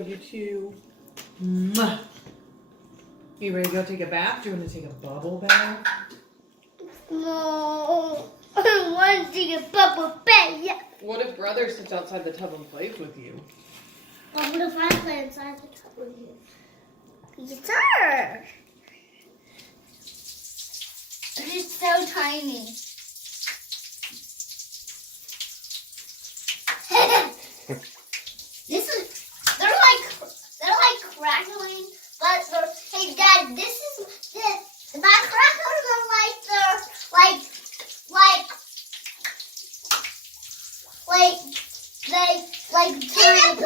Love you too. Mwah. You ready to go take a bath? Do you want to take a bubble bath? No. I don't want to take a bubble bath yet. What if brother sits outside the tub and plays with you? What if I play inside the tub with you? Guitar. It's so tiny. They're like crackling, but hey Dad, my crackles are like turning.